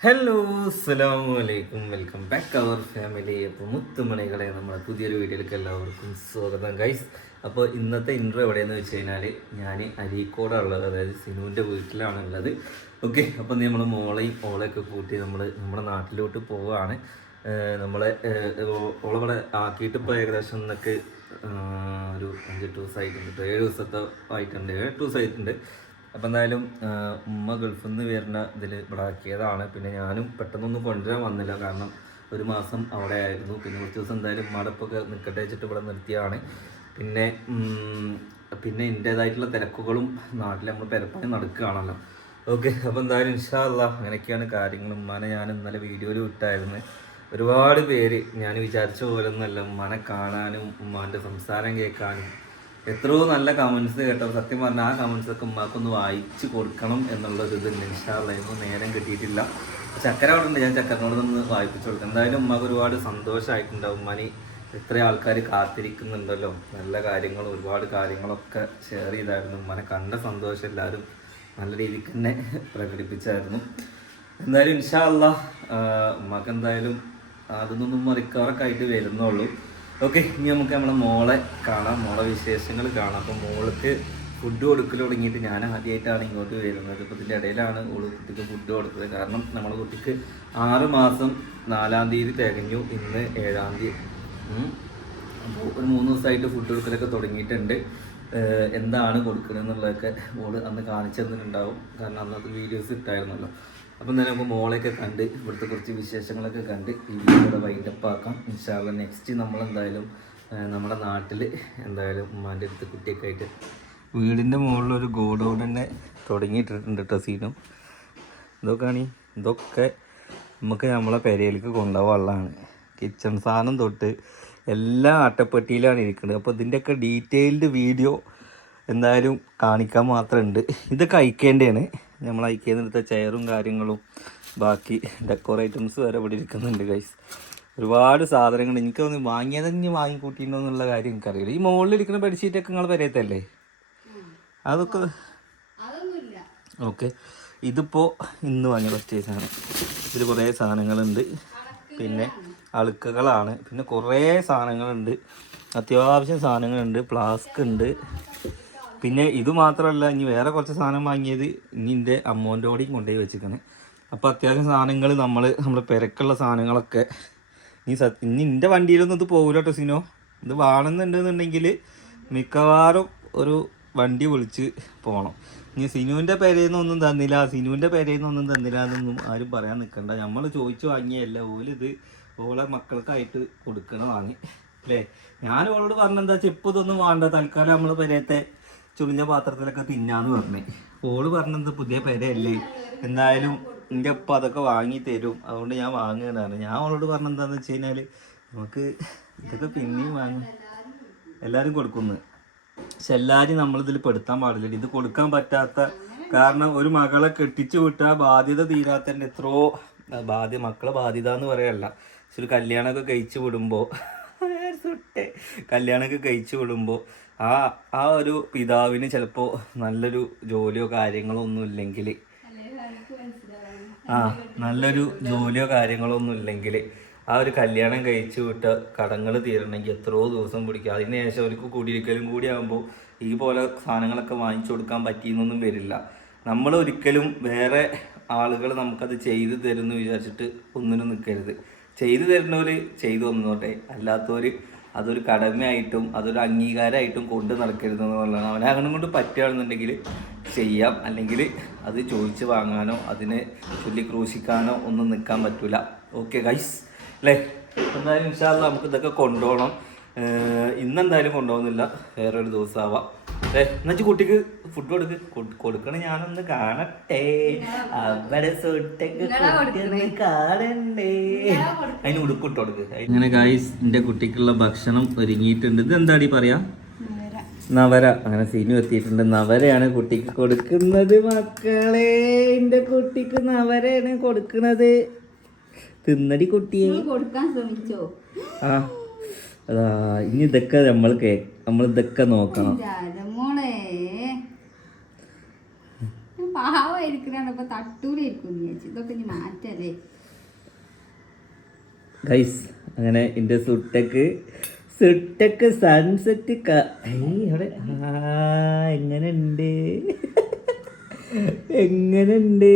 Hello അലൈക്കും welcome back അവർ family അപ്പോൾ മുത്തുമണികളെ നമ്മുടെ പുതിയൊരു വീഡിയോയിലേക്ക് എല്ലാവർക്കും സ്വാഗതം ഗൈസ് അപ്പോൾ ഇന്നത്തെ ഇൻട്രോ എവിടെയെന്ന് വെച്ച് കഴിഞ്ഞാൽ ഞാൻ അരീക്കോടാണുള്ളത് അതായത് സിനുവിന്റെ വീട്ടിലാണുള്ളത് ഓക്കെ അപ്പോൾ നമ്മൾ മോളെയും ഓളെയൊക്കെ കൂട്ടി നമ്മൾ നമ്മുടെ നാട്ടിലോട്ട് പോവുകയാണ് നമ്മളെ ഓളവിടെ ആക്കിയിട്ട് ഇപ്പോൾ ഏകദേശം എന്നൊക്കെ ഒരു അഞ്ചെട്ട് ദിവസമായിട്ടുണ്ട്. ഏഴ് ദിവസത്തെ ആയിട്ടുണ്ട്. ഏഴ് ദിവസമായിട്ടുണ്ട്. അപ്പം എന്തായാലും ഉമ്മ ഗൾഫിൽ നിന്ന് വരുന്ന ഇതിൽ ഇവിടെ ആക്കിയതാണ്. പിന്നെ ഞാനും പെട്ടെന്നൊന്നും കൊണ്ടുവരാൻ വന്നില്ല. കാരണം ഒരു മാസം അവിടെ ആയിരുന്നു. പിന്നെ കുറച്ച് ദിവസം എന്തായാലും മടപ്പൊക്കെ നിൽക്കട്ടെ വെച്ചിട്ട് ഇവിടെ നിർത്തിയതാണ് പിന്നെ പിന്നെ എന്റേതായിട്ടുള്ള തിരക്കുകളും നാട്ടിൽ നമ്മൾ പെരപ്പണി നടക്കുകയാണല്ലോ. ഓക്കെ അപ്പോൾ എന്തായാലും ഇൻഷാല്ല അങ്ങനെയൊക്കെയാണ് കാര്യങ്ങൾ ഉമ്മാനെ ഞാൻ ഇന്നലെ വീഡിയോയിൽ വിട്ടായിരുന്നു. ഒരുപാട് പേര് ഞാൻ വിചാരിച്ച പോലെ ഒന്നല്ല ഉമ്മാനെ കാണാനും ഉമ്മാന്റെ സംസാരം കേൾക്കാനും എത്രയോ നല്ല കമൻസ് കേട്ടോ. സത്യം പറഞ്ഞാൽ ആ കമൻസ് ഒക്കെ ഉമ്മാക്കൊന്ന് വായിച്ച് കൊടുക്കണം എന്നുള്ള ഒരു ഇത് ഇൻഷാല്ലായിരുന്നു നേരം കിട്ടിയിട്ടില്ല. ചക്കര അവിടെ ഉണ്ട് ഞാൻ ചക്കരനോട് ഒന്ന് വായിപ്പിച്ചു കൊടുക്കാം. എന്തായാലും ഉമ്മാക്ക് ഒരുപാട് സന്തോഷമായിട്ടുണ്ടാവും ഉമ്മാനി ഇത്ര ആൾക്കാർ കാത്തിരിക്കുന്നുണ്ടല്ലോ. നല്ല കാര്യങ്ങളും ഒരുപാട് കാര്യങ്ങളൊക്കെ ഷെയർ ചെയ്തായിരുന്നു. ഉമ്മനെ കണ്ട സന്തോഷം എല്ലാവരും നല്ല രീതിക്ക് തന്നെ പ്രകടിപ്പിച്ചായിരുന്നു. എന്തായാലും ഇൻഷാല്ല ഉമ്മക്ക് എന്തായാലും അതൊന്നും റിക്കവറൊക്കെ ആയിട്ട് വരുന്നുള്ളൂ. ഓക്കെ ഇനി നമുക്ക് നമ്മളെ മോളെ കാണാം മോളെ വിശേഷങ്ങൾ കാണാം. അപ്പം മോൾക്ക് ഫുഡ് കൊടുക്കൽ തുടങ്ങിയിട്ട് ഞാൻ ആദ്യമായിട്ടാണ് ഇങ്ങോട്ട് വരുന്നത്. ഇപ്പം ഇതിന്റെ ഇടയിലാണ് ഓൾ കുട്ടിക്ക് ഫുഡ് കൊടുത്തത്. കാരണം നമ്മുടെ കുട്ടിക്ക് ആറ് മാസം നാലാം തീയതി തികഞ്ഞു ഇന്ന് ഏഴാം തീയതി. അപ്പോൾ ഒരു മൂന്ന് ദിവസമായിട്ട് ഫുഡ് കൊടുക്കലൊക്കെ തുടങ്ങിയിട്ടുണ്ട്. എന്താണ് കൊടുക്കുന്നത് എന്നുള്ളതൊക്കെ മോൾ അന്ന് കാണിച്ചു തന്നിട്ടുണ്ടാവും. കാരണം അന്നത്തെ വീഡിയോസ് ഇട്ടായിരുന്നല്ലോ. അപ്പം തന്നെ നമുക്ക് മോളെയൊക്കെ കണ്ട് ഇവിടുത്തെ കുറച്ച് വിശേഷങ്ങളൊക്കെ കണ്ട് ഈ വീഡിയോയുടെ വൈൻഡപ്പ് ആക്കാം. ഇൻഷാല്ല നെക്സ്റ്റ് നമ്മളെന്തായാലും നമ്മുടെ നാട്ടിൽ എന്തായാലും ഉമ്മാന്റെ അടുത്ത് കുട്ടിയൊക്കെ ആയിട്ട് വീടിന്റെ മുകളിലൊരു ഗോഡൗൺ തന്നെ തുടങ്ങിയിട്ടിട്ടുണ്ട് കേട്ടോ സീനും. ഇതൊക്കെയാണ് ഇതൊക്കെ നമുക്ക് നമ്മളെ പെരയിലേക്ക് കൊണ്ടുപോകാനുള്ളതാണ് കിച്ചൺ സാധനം തൊട്ട് എല്ലാം അട്ടപ്പെട്ടിയിലാണ് ഇരിക്കുന്നത്. അപ്പോൾ ഇതിന്റെയൊക്കെ ഡീറ്റെയിൽഡ് വീഡിയോ എന്തായാലും കാണിക്കാൻ മാത്രമുണ്ട്. ഇതൊക്കെ അയക്കേണ്ടതാണ്. നമ്മൾ അയക്കുന്നിടത്തെ ചെയറും കാര്യങ്ങളും ബാക്കി ഡെക്കോർ ഐറ്റംസ് വരെ ഇവിടെ ഇരിക്കുന്നുണ്ട് ഗൈസ് ഒരുപാട് സാധനങ്ങൾ എനിക്ക് തോന്നി വാങ്ങിയത് ഇനി വാങ്ങിക്കൂട്ടിയിട്ടുണ്ടോ എന്നുള്ള കാര്യം എനിക്കറിയില്ല. ഈ മുകളിൽ ഇരിക്കുന്ന ബെഡ്ഷീറ്റൊക്കെ നിങ്ങൾ പെരയത്തല്ലേ അതൊക്കെ ഓക്കെ ഇതിപ്പോൾ ഇന്ന് വാങ്ങിയ പർച്ചേസ് ആണ്. ഇതിൽ കുറേ സാധനങ്ങളുണ്ട്. പിന്നെ അളുക്കുകളാണ് പിന്നെ കുറേ സാധനങ്ങളുണ്ട്. അത്യാവശ്യം സാധനങ്ങളുണ്ട്. ഫ്ലാസ്ക് ഉണ്ട്. പിന്നെ ഇത് മാത്രമല്ല ഇനി വേറെ കുറച്ച് സാധനം വാങ്ങിയത് ഇനി എന്റെ അമ്മോന്റെ കൂടെയും കൊണ്ടുപോയി വെച്ചിരിക്കണേ. അപ്പോൾ അത്യാവശ്യം സാധനങ്ങൾ നമ്മൾ നമ്മൾ പെരക്കുള്ള സാധനങ്ങളൊക്കെ ഇനി സത് ഇനി എന്റെ വണ്ടിയിലൊന്നും ഇത് പോകില്ല കേട്ടോ സിനോ. ഇത് വേണമെന്നുണ്ടെന്നുണ്ടെങ്കിൽ മിക്കവാറും ഒരു വണ്ടി വിളിച്ച് പോകണം ഇനി സിനുവിന്റെ പേരേന്ന് തന്നില്ല സിനുവിന്റെ പേരേന്ന് ഒന്നും തന്നില്ല എന്നൊന്നും ആരും പറയാൻ നിൽക്കണ്ട നമ്മൾ ചോദിച്ചു വാങ്ങിയല്ല ഓലിത് ഓളെ മക്കൾക്കായിട്ട് കൊടുക്കണതാണ്. അല്ലേ? ഞാൻ ഓളോട് പറഞ്ഞെന്താ ചെപ്പ് ഇതൊന്നും വേണ്ട തൽക്കാലം നമ്മൾ പെരയത്തെ ചുളിഞ്ഞ പാത്രത്തിലൊക്കെ തിന്നാന്ന് പറഞ്ഞു. ഓൾ പറഞ്ഞത് പുതിയ പേരല്ലേ എന്തായാലും എന്റെ ഒപ്പം അതൊക്കെ വാങ്ങി തരും. അതുകൊണ്ട് ഞാൻ വാങ്ങുകയാണ് ഞാൻ അവളോട് പറഞ്ഞെന്താന്ന് വെച്ച് കഴിഞ്ഞാൽ നമുക്ക് ഇതൊക്കെ പിന്നെയും വാങ്ങും. എല്ലാവരും കൊടുക്കുന്നു. പക്ഷെ എല്ലാവരും നമ്മളിതിൽ പെടുത്താൻ പാടില്ല. ഇത് കൊടുക്കാൻ പറ്റാത്ത കാരണം ഒരു മകളെ കെട്ടിച്ചു വിട്ടാൽ ബാധ്യത തീരാത്തതിന്റെ എത്രയോ ബാധ്യ മക്കളെ ബാധ്യത എന്ന് പറയല്ല. പക്ഷെ ഒരു കല്യാണമൊക്കെ കഴിച്ചു വിടുമ്പോൾ സുട്ടെ. കല്യാണമൊക്കെ കഴിച്ചു വിടുമ്പോൾ ആ ആ ഒരു പിതാവിന് ചിലപ്പോൾ നല്ലൊരു ജോലിയോ കാര്യങ്ങളോ ഒന്നും ഇല്ലെങ്കിൽ ആ നല്ലൊരു ജോലിയോ കാര്യങ്ങളോ ഒന്നും ഇല്ലെങ്കിൽ ആ ഒരു കല്യാണം കഴിച്ചു വിട്ട് കടങ്ങൾ തീരണമെങ്കിൽ എത്രയോ ദിവസം പിടിക്കും. അതിന് ശേഷം അവർക്ക് കൂടിയിരിക്കലും കൂടി ആകുമ്പോൾ ഈ പോലെ സാധനങ്ങളൊക്കെ വാങ്ങിച്ചു കൊടുക്കാൻ പറ്റിയെന്നൊന്നും വരില്ല. നമ്മൾ ഒരിക്കലും വേറെ ആളുകൾ നമുക്കത് ചെയ്തു തരുമെന്ന് വിചാരിച്ചിട്ട് ഒന്നിനും നിൽക്കരുത് ചെയ്തു തരുന്നവർ ചെയ്തു തന്നോട്ടെ. അല്ലാത്തവർ അതൊരു കടമയായിട്ടും അതൊരു അംഗീകാരമായിട്ടും കൊണ്ട് നടക്കരുത് എന്നുള്ളതാണ് അവനെ അങ്ങനെ കൊണ്ട് പറ്റുകയാണെന്നുണ്ടെങ്കിൽ ചെയ്യാം. അല്ലെങ്കിൽ അത് ചോദിച്ച് വാങ്ങാനോ അതിനെ ചൊല്ലി ക്രൂശിക്കാനോ ഒന്നും നിൽക്കാൻ പറ്റൂല. ഓക്കെ ഗൈസ് അല്ലേ എന്തായാലും ഇൻഷാല്ല നമുക്ക് ഇതൊക്കെ കൊണ്ടുപോകണം. ഇന്നെന്തായാലും കൊണ്ടുപോകുന്നില്ല. വേറെ ഒരു ദിവസമാവാം ഏ എന്നുവെച്ച് കുട്ടിക്ക് ഫുഡ് കൊടുക്ക്. കൊടുക്കണേ ഞാനൊന്ന് കാണട്ടെ. അവിടെ സുട്ടൊക്കെ കാണണ്ടേ. അതിന് ഉടുപ്പിട്ട് കൊടുക്ക്. അങ്ങനെ ഗായ്സ് എന്റെ കുട്ടിക്കുള്ള ഭക്ഷണം ഒരുങ്ങിയിട്ടുണ്ട്. ഇത് എന്താടി പറയാ? നവര. അങ്ങനെ സീനു എത്തിയിട്ടുണ്ട് നവരയാണ് കുട്ടിക്ക് കൊടുക്കുന്നത് മക്കളെ. എന്റെ കുട്ടിക്ക് നവരയാണ് കൊടുക്കുന്നത് തിന്നടി കുട്ടിയെ. കൊടുക്കാൻ ശ്രമിച്ചോ? ആ. അതാ ഇനി ഇതൊക്കെ നമ്മൾ കേ നമ്മൾ ഇതൊക്കെ നോക്കണം. ഗൈസ് അങ്ങനെ എന്റെ സുട്ടക്ക് സുട്ടക്ക് സൺസെറ്റ് അവിടെ ആ എങ്ങനെ ഉണ്ട്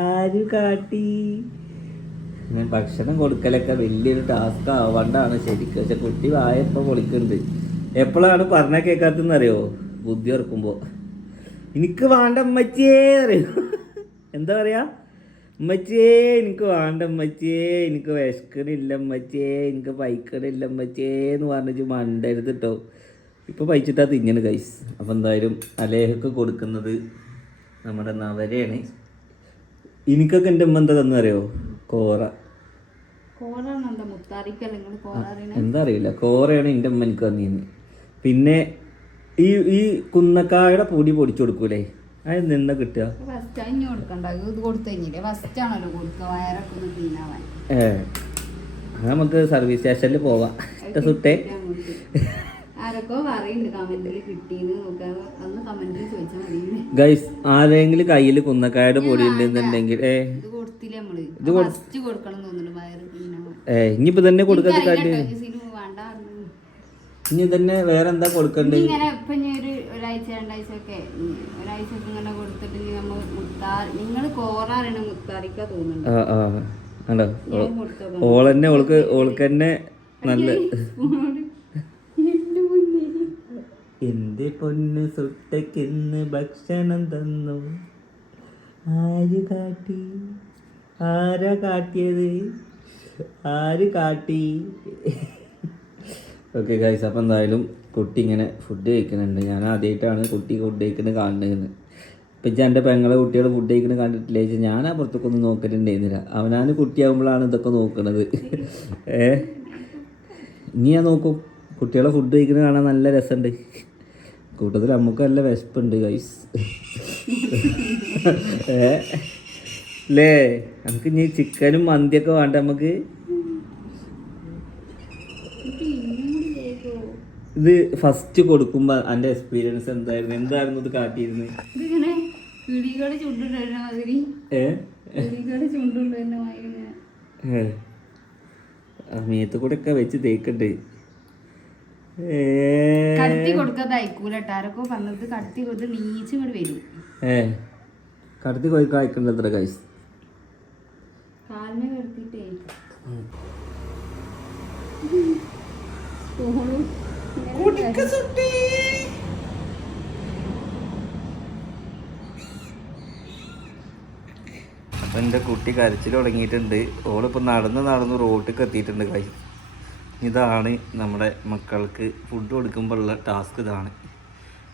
ആര് കാട്ടി? ഞാൻ ഭക്ഷണം കൊടുക്കലൊക്കെ വലിയൊരു ടാസ്ക് ആവണ്ടാണ്. ശരിക്കും പക്ഷെ കുട്ടി വായപ്പോ പൊളിക്കുന്നുണ്ട് എപ്പോഴാണ് പറഞ്ഞ കേൾക്കാത്തെന്ന് അറിയോ ബുദ്ധി ഉറക്കുമ്പോ. എനിക്ക് വേണ്ട അമ്മച്ചിയേ അറിയോ? എന്താ പറയാ? അമ്മച്ചിയേ എനിക്ക് വേണ്ട അമ്മച്ചിയേ എനിക്ക് വിശക്കണില്ല അമ്മച്ചിയേ എനിക്ക് പൈക്കണില്ല അമ്മച്ചിയേ എന്ന് പറഞ്ഞിട്ട് മണ്ടരുത് കേട്ടോ ഇപ്പോൾ പൈച്ചിട്ടാ തിന്നണ് കൈസ് അപ്പോൾ എന്തായാലും അലേഹക്ക് കൊടുക്കുന്നത് നമ്മുടെ നവരയാണ് എനിക്കൊക്കെ എന്റെ ഉമ്മ എന്താ തന്നറിയോ? കോറ. എന്താ അറിയില്ല. കോറയാണ് എന്റെ അമ്മ എനിക്ക് തന്നിരുന്നത് പിന്നെ ഈ ഈ കുന്നക്കായുടെ പൊടി പൊടിച്ചു കൊടുക്കൂലേ? അത് നിന്ന കിട്ടുക? ഏ. നമുക്ക് സർവീസ് സ്റ്റേഷനിൽ പോവാം. സുട്ടേ. ഗൈസ് ആരെങ്കിലും കയ്യിൽ കുന്നക്കായുടെ പൊടി ഉണ്ടെന്നുണ്ടെങ്കിൽ ഏ? ഇനിയിപ്പോ തന്നെ പറഞ്ഞു. ഇനി തന്നെ വേറെ എന്താ കൊടുക്കണ്ടേ ഇങ്ങനെ ഇപ്പൊ ഒരു ഒരാഴ്ച രണ്ടാഴ്ച ഒക്കെ ഒരാഴ്ച ഇങ്ങനെ കൊടുത്തിട്ട് നമ്മൾ മുത്താർ നിങ്ങൾ മുത്താറിക്ക തോന്നുന്നുണ്ട്. ഓളന്നെ ഓൾക്ക് ഓൾക്കന്നെ നല്ല എന്റെ പൊന്ന്. സുട്ടയ്ക്കിന്ന് ഭക്ഷണം തന്നു. ആര് കാട്ടി? ആരാ കാട്ടിയത്? ആര് കാട്ടി? ഓക്കെ ഗൈസ് അപ്പം എന്തായാലും കുട്ടി ഇങ്ങനെ ഫുഡ് കഴിക്കുന്നുണ്ട്. ഞാൻ ആദ്യമായിട്ടാണ് കുട്ടി ഫുഡ് കഴിക്കുന്നത് കാണുന്നത്. ഇപ്പം ഞാൻ എന്റെ പെങ്ങളെ കുട്ടികൾ ഫുഡ് കഴിക്കുന്നത് കണ്ടിട്ടില്ല? ചോദിച്ചാൽ ഞാൻ അപ്പുറത്തേക്കൊന്നും പുറത്തേക്കൊന്നും നോക്കലുണ്ടായിരുന്നില്ല. അവനാണ് കുട്ടിയാകുമ്പോഴാണ് ഇതൊക്കെ നോക്കുന്നത് ഏ? ഇനി ഞാൻ നോക്കും. കുട്ടികളെ ഫുഡ് കഴിക്കുന്നത് കാണാൻ നല്ല രസമുണ്ട് കൂട്ടത്തിൽ നമുക്ക് നല്ല വിശപ്പുണ്ട് ഗൈസ് ഏ? അല്ലേ നമുക്ക് ഇനി ചിക്കനും മന്തിയൊക്കെ വേണ്ട നമുക്ക്. ഇത് ഫസ്റ്റ് കൊടുക്കുമ്പോ അന്റെ എക്സ്പീരിയൻസ് എന്തായിരുന്നു? എന്തായിരുന്നു ഇത് കാട്ടിയിരുന്നത് അമിയത്ത് മേത്ത് കൂടെ ഒക്കെ വെച്ച് തേക്കണ്ട്. കടത്തി പറഞ്ഞത് കടത്തി കൊടുത്ത് നീച്ചും കൂടി വരും. ഏ. കടത്തി കൊടുക്കാൻ അയക്കണ്ടത്ര എത്ര ഗൈസ് കാലിനെ കിടത്തിട്ടേ സ്പൂണും അപ്പം എന്റെ കുട്ടി കരച്ചിൽ തുടങ്ങിയിട്ടുണ്ട്. ഓളിപ്പോൾ നടന്ന് നടന്ന് റോട്ടിലേക്ക് എത്തിയിട്ടുണ്ട് കൈ ഇതാണ് നമ്മുടെ മക്കൾക്ക് ഫുഡ് കൊടുക്കുമ്പോഴുള്ള ടാസ്ക് ഇതാണ്.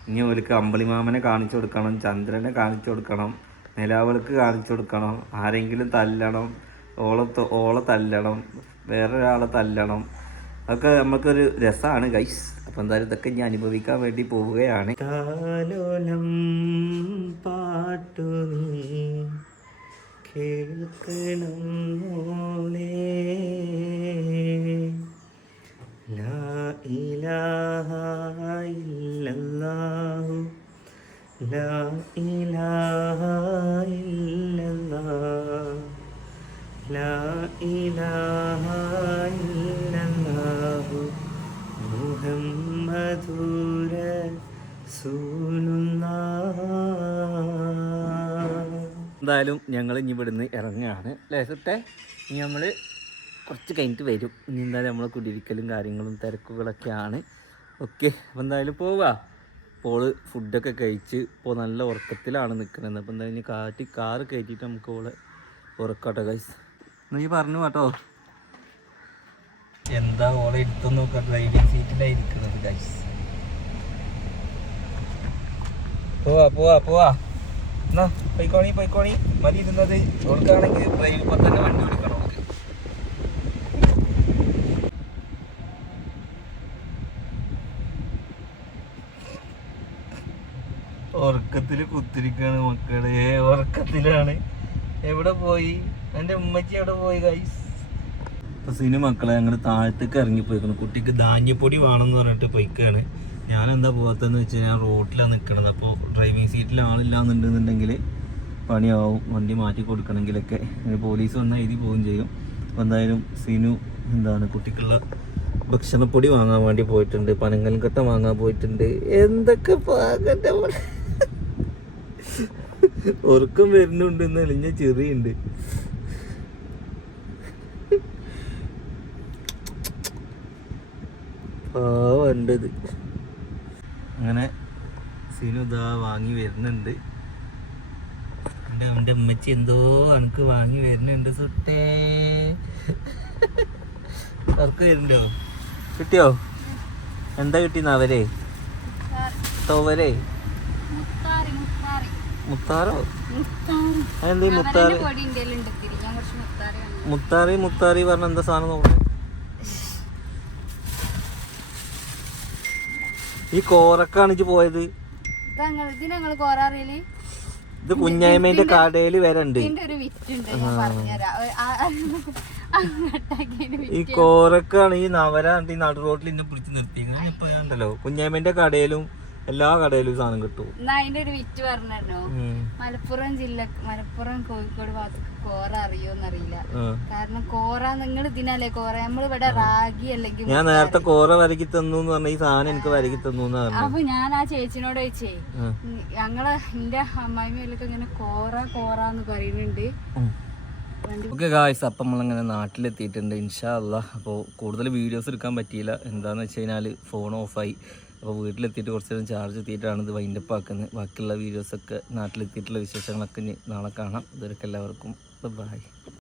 ഇനി അവർക്ക് അമ്പളിമാമനെ കാണിച്ചു കൊടുക്കണം ചന്ദ്രനെ കാണിച്ചു കൊടുക്കണം നിലാവൾക്ക് കാണിച്ചു കൊടുക്കണം ആരെങ്കിലും തല്ലണം ഓളെ ഓള തല്ലണം വേറൊരാളെ തല്ലണം. അതൊക്കെ നമുക്കൊരു രസമാണ് ഗൈസ് അപ്പം എന്തായാലും ഇതൊക്കെ ഞാൻ അനുഭവിക്കാൻ വേണ്ടി പോവുകയാണ്. കാലോലം പാട്ടു കേൾക്കണം ലാ ഇലാഹ ഇല്ലാഹു ലാ ഇലാഹ എന്തായാലും ഞങ്ങൾ ഇനി ഇവിടുന്ന് ഇറങ്ങുകയാണ്. സുട്ടെ ഇനി നമ്മൾ കുറച്ച് കഴിഞ്ഞിട്ട് വരും. ഇനി എന്തായാലും നമ്മളെ കുടിയിരിക്കലും കാര്യങ്ങളും തിരക്കുകളൊക്കെയാണ്. ഓക്കെ അപ്പോൾ എന്തായാലും പോവുക ഇപ്പോൾ ഫുഡൊക്കെ കഴിച്ച് ഇപ്പോൾ നല്ല ഉറക്കത്തിലാണ് നിൽക്കുന്നത് അപ്പോൾ എന്തായാലും കാറ്റി കാറ് കയറ്റിയിട്ട് നമുക്ക് ഓളെ ഉറക്കാട്ടോ ഗൈസ് നീ പറഞ്ഞു കേട്ടോ. എന്താ ഓളെ എടുത്തു നോക്കാം? ഡ്രൈവിംഗ് സീറ്റിലായിരിക്കുന്നത് ഗൈസ് പോവാ പോവാ പോവാ. എന്നാ പോയിക്കോണി പോയിക്കോണി മതി ഇരുന്നത്. ഓർക്കാണെങ്കിൽ ഡ്രൈവ് ഇപ്പൊ തന്നെ വണ്ടി ഓടിക്കണം ഓൾക്ക്. ഉറക്കത്തിൽ കുത്തിരിക്കാണ് മക്കളെ. ഉറക്കത്തിലാണ്. എവിടെ പോയി? എന്റെ ഉമ്മച്ചി എവിടെ പോയി ഗൈസ് ഇപ്പൊ സിനിമ മക്കളെ ഞങ്ങൾ താഴത്തേക്ക് ഇറങ്ങി പോയിക്കണം കുട്ടിക്ക് ധാന്യപ്പൊടി വേണമെന്ന് പറഞ്ഞിട്ട് പോയിക്കാണ്. ഞാൻ എന്താ പോകാത്തതെന്ന് വെച്ചാൽ ഞാൻ റോട്ടിലാണ് നിൽക്കണത് അപ്പോൾ ഡ്രൈവിംഗ് സീറ്റിൽ ആളില്ലാന്നുണ്ടെന്നുണ്ടെങ്കിൽ പണിയാവും. വണ്ടി മാറ്റി കൊടുക്കണമെങ്കിലൊക്കെ പോലീസ് വന്നാൽ എഴുതി പോവുകയും ചെയ്യും. അപ്പോൾ എന്തായാലും സിനു എന്താണ് കുട്ടിക്കുള്ള ഭക്ഷണപ്പൊടി വാങ്ങാൻ വേണ്ടി പോയിട്ടുണ്ട്. പനങ്കൽക്കട്ട വാങ്ങാൻ പോയിട്ടുണ്ട്. എന്തൊക്കെ പാകട്ടെ ഉറക്കം വരുന്നുണ്ട്. എന്നലിഞ്ഞ ചെറിയുണ്ട്. പാവണ്ടത് അങ്ങനെ സീനു ഇതാ വാങ്ങി വരുന്നുണ്ട്. എന്റെ അവന്റെ അമ്മച്ചി എന്തോ അനക്ക് വാങ്ങി വരുന്നുണ്ട് സുട്ടേ. അവർക്ക് വരുന്നുണ്ടോ? കിട്ടിയോ? എന്താ കിട്ടിയെന്ന് അവരെ? തോവരെ? മുത്താറി മുത്താറി. മുത്താറോ. മുത്താറി മുത്താറി പറഞ്ഞ എന്താ സാധനം നോക്കണേ? ഈ കോറക്കാണ് ഇജ്ജ് പോയത്. ഇതാ ഇത് കുഞ്ഞായ്മേന്റെ കടയിൽ വരണ്ട്. ഈ. കോറക്കാണ് ഈ നവര ഈ നടു റോഡിൽ ഇന്നെ പിടിച്ച് നിർത്തി ഇപ്പൊ ഉണ്ടല്ലോ കുഞ്ഞായ്മേന്റെ കടയിലും എല്ലാ കടയിലും സാധനം കിട്ടും. എന്നാ അതിന്റെ ഒരു വിറ്റ് പറഞ്ഞോ മലപ്പുറം ജില്ല മലപ്പുറം കോഴിക്കോട് ഭാഗത്ത് കോറ അറിയോന്നറിയില്ല. കാരണം കോറ നിങ്ങൾ ഇതിനല്ലേ കോറ? നമ്മൾ ഇവിടെ റാഗി അല്ലെങ്കിൽ ഞാൻ നേരത്തെ കോറ വരക്കി തന്നു എന്ന് പറഞ്ഞ ഈ സാധനം എനിക്ക് വരക്കി തന്നു അപ്പൊ ഞാൻ ആ ചേച്ചിനോട് ചോദിച്ചേ ഞങ്ങൾ എന്റെ അമ്മായിമയിലൊക്കെ ഇങ്ങനെ കോറ കോറ എന്ന് പറയുന്നുണ്ട് ഓക്കെ ഗായ്സ് അപ്പം നമ്മളിങ്ങനെ നാട്ടിലെത്തിയിട്ടുണ്ട്. ഇൻഷാ അല്ല അപ്പോൾ കൂടുതൽ വീഡിയോസ് എടുക്കാൻ പറ്റിയില്ല. എന്താണെന്ന് വെച്ച് കഴിഞ്ഞാൽ ഫോൺ ഓഫായി അപ്പോൾ വീട്ടിലെത്തിയിട്ട് കുറച്ച് നേരം ചാർജ് എത്തിയിട്ടാണ് ഇത് വൈൻഡപ്പ് ആക്കുന്നത്. ബാക്കിയുള്ള വീഡിയോസൊക്കെ നാട്ടിലെത്തിയിട്ടുള്ള വിശേഷങ്ങളൊക്കെ നാളെ കാണാം. ഇതൊക്കെ എല്ലാവർക്കും ബൈ